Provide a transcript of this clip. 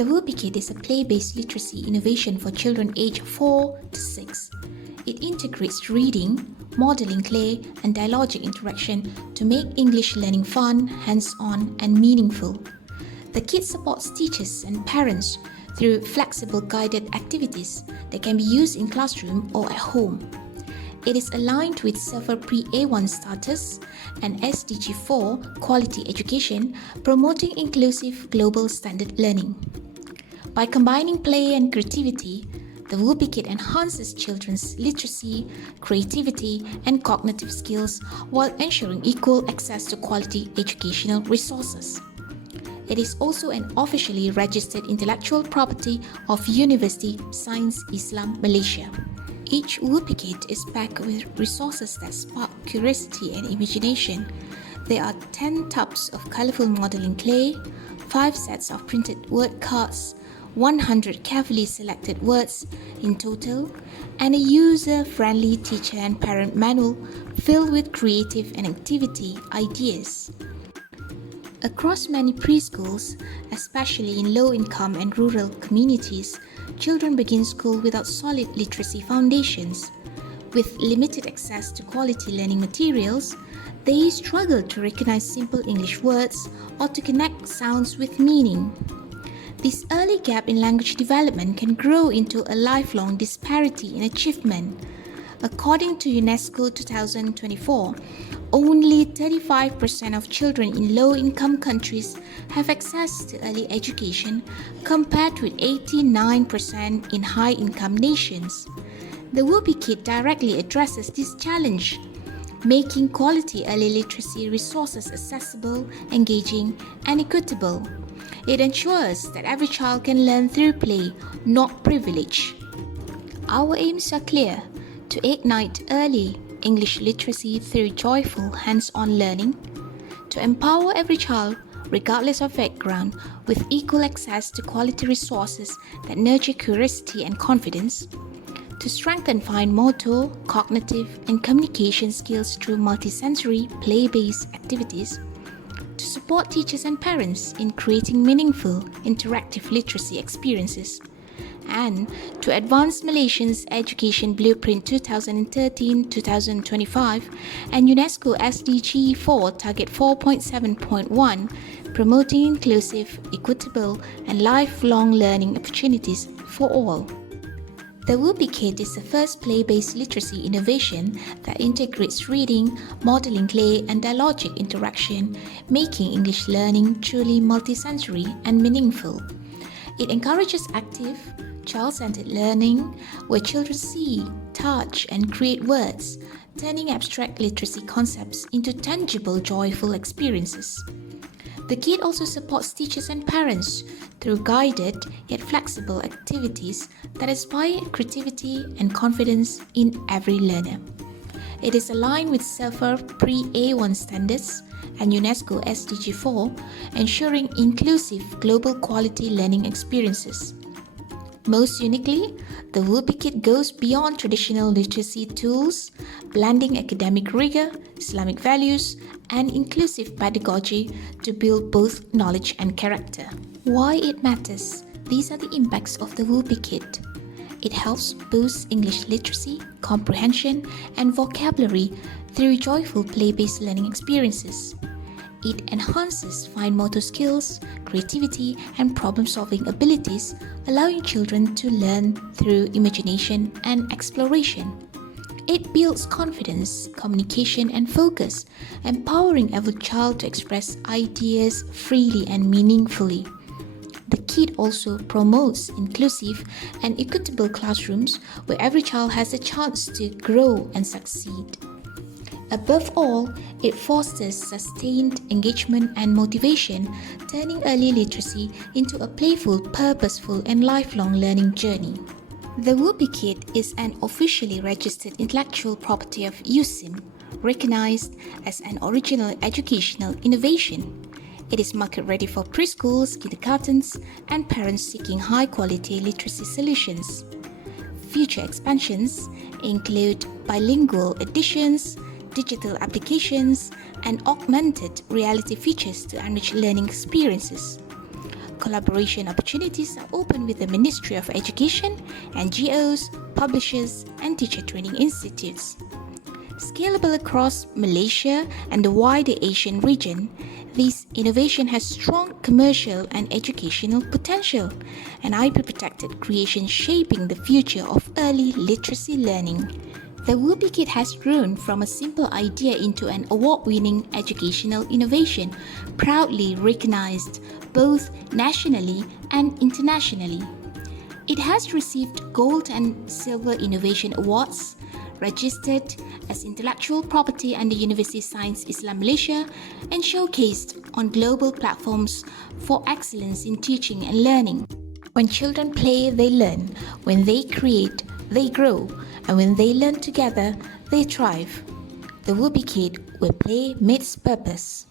The Whoopee Kit is a play-based literacy innovation for children aged 4 to 6. It integrates reading, modeling clay, and dialogic interaction to make English learning fun, hands-on, and meaningful. The kit supports teachers and parents through flexible guided activities that can be used in classroom or at home. It is aligned with SERVA Pre-A1 status and SDG 4 quality education, promoting inclusive global standard learning. By combining play and creativity, the Whoopee Kit enhances children's literacy, creativity, and cognitive skills while ensuring equal access to quality educational resources. It is also an officially registered intellectual property of University Science Islam Malaysia. Each Whoopee Kit is packed with resources that spark curiosity and imagination. There are 10 tubs of colorful modeling clay, 5 sets of printed word cards, 100 carefully selected words in total, and a user-friendly teacher and parent manual filled with creative and activity ideas. Across many preschools, especially in low-income and rural communities, children begin school without solid literacy foundations. With limited access to quality learning materials, they struggle to recognize simple English words or to connect sounds with meaning. This early gap in language development can grow into a lifelong disparity in achievement. According to UNESCO 2024, only 35% of children in low-income countries have access to early education, compared with 89% in high-income nations. The Whoopee Kit directly addresses this challenge, making quality early literacy resources accessible, engaging, and equitable. It ensures that every child can learn through play, not privilege. Our aims are clear: to ignite early English literacy through joyful hands-on learning, to empower every child, regardless of background, with equal access to quality resources that nurture curiosity and confidence, to strengthen fine motor, cognitive, and communication skills through multisensory, play-based activities, to support teachers and parents in creating meaningful, interactive literacy experiences, and to advance Malaysia's Education Blueprint 2013-2025 and UNESCO SDG 4 Target 4.7.1, promoting inclusive, equitable, and lifelong learning opportunities for all. The Whoopee Kit is the first play-based literacy innovation that integrates reading, modeling clay, and dialogic interaction, making English learning truly multisensory and meaningful. It encourages active, child-centered learning, where children see, touch, and create words, turning abstract literacy concepts into tangible, joyful experiences. The kit also supports teachers and parents through guided yet flexible activities that inspire creativity and confidence in every learner. It is aligned with SERVA Pre-A1 standards and UNESCO SDG 4, ensuring inclusive global quality learning experiences. Most uniquely, the Whoopee Kit goes beyond traditional literacy tools, blending academic rigor, Islamic values, and inclusive pedagogy to build both knowledge and character. Why it matters? These are the impacts of the Whoopee Kit. It helps boost English literacy, comprehension, and vocabulary through joyful play-based learning experiences. It enhances fine motor skills, creativity, and problem-solving abilities, allowing children to learn through imagination and exploration. It builds confidence, communication, and focus, empowering every child to express ideas freely and meaningfully. The kit also promotes inclusive and equitable classrooms where every child has a chance to grow and succeed. Above all, it fosters sustained engagement and motivation, turning early literacy into a playful, purposeful, and lifelong learning journey. The Whoopee Kit is an officially registered intellectual property of USIM, recognized as an original educational innovation. It is market-ready for preschools, kindergartens, and parents seeking high-quality literacy solutions. Future expansions include bilingual editions, digital applications, and augmented reality features to enrich learning experiences. collaboration opportunities are open with the Ministry of Education, NGOs, publishers, and teacher training institutes. Scalable across Malaysia and the wider Asian region, this innovation has strong commercial and educational potential, an IP-protected creation shaping the future of early literacy learning. The Whoopee Kit has grown from a simple idea into an award-winning educational innovation, proudly recognized both nationally and internationally. It has received Gold and Silver Innovation Awards, registered as intellectual property under University Science Islam Malaysia, and showcased on global platforms for excellence in teaching and learning. When children play, they learn. When they create, they grow. And when they learn together, they thrive. The Whoopee Kid, where play meets purpose.